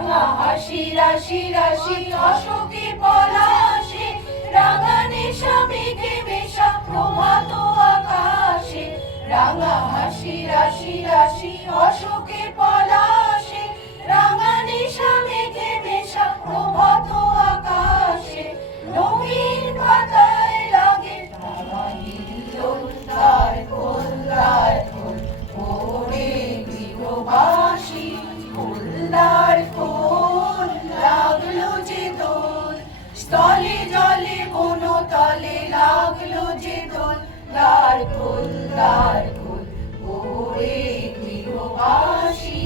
রাঙা হাসি রাশি রাশি অশোকে পলাশে, রাঙা নেশা মেঘে মেশা প্রভাত আকাশে। রাঙা হাসি রাশি রাশি অশোকে পলাশে, রাঙা নেশা মেঘে মেশা প্রভাত আকাশে। নবীন পাতায় লাগে হিল্লোল, দ্বার খোল দ্বার খোল ওরে গৃহবাসী, খোল দ্বার খোল লাগলো যে দোল। স্থলে জলে বন তলে লাগলো যে দোল, দ্বার খোল দ্বার খোল ওরে গৃহবাসী।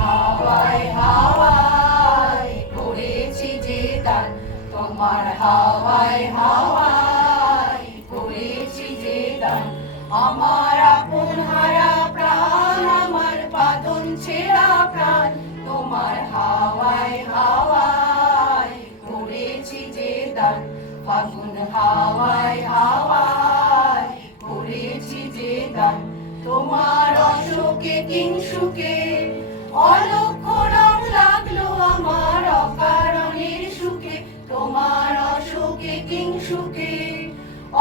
হাওয়ায় হাওয়ায় করেছি যে দান, তোমার হাওয়ায় হাওয়ায় করেছি যে দান। আমার আপন হারা প্রাণ, আমার বাঁধন ছেঁড়া প্রাণ, তোমার হাওয়ায় হাওয়ায় করেছি যে দান। ফাগুন হাওয়ায় হাওয়ায় করেছি যে দান, তোমার অশোকে কিংসুকে অলক্ষ রং লাগলো আমার অকারণের সুখে। তোমার অশোকে কিংসুকে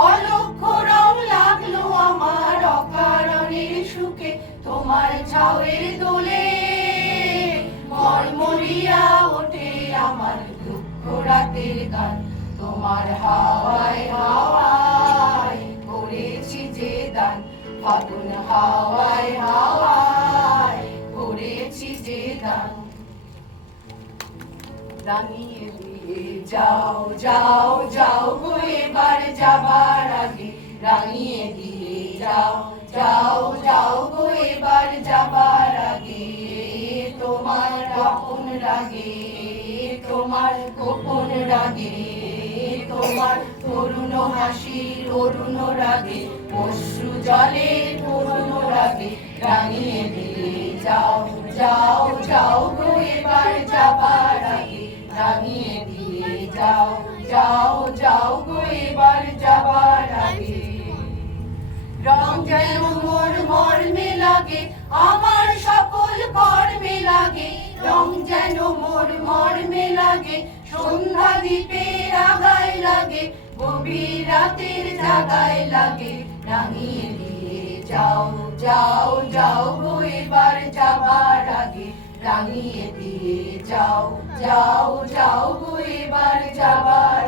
অলক্ষ রং লাগলো আমার অকারণের সুখে। তোমার ঝাউয়ের দোলে মরমরিয়া ওঠে আমার দুঃখ রাতের গান। তোমার হাওয়ায় হাওয়ায় করেছি যে দান, ফাগুন হাওয়ায় হাওয়ায় করেছি যে দান। রাঙিয়ে দিয়ে যাও যাও যাও গো এবার যাবার আগে, রাঙিয়ে দিয়ে যাও যাও যাও গো এবার যাবার আগে। তোমার আপন রাগে তোমার গোপন রাগে, তোমার তরুণ হাসির অরুণ রাগে, অশ্রু জলে তরুণ রাগে। রাঙিয়ে দিয়ে যাও যাও যাও গো এবার যাবার আগে, রাঙিয়ে দিয়ে যাও যাও যাও গো এবার যাবার আগে। রং যেন মোর মর্মে লাগে, আমার সকল কর্মে লাগে। রং যেন মোর মর্মে লাগে, সন্ধ্যা দ্বীপের আগায় লাগে, গভীর রাতের জাগায় লাগে। রাঙিয়ে দিয়ে যাও যাও যাও গো এবার যাবার আগে, রাঙিয়ে দিয়ে যাও যাও যাও গো এবার যাবার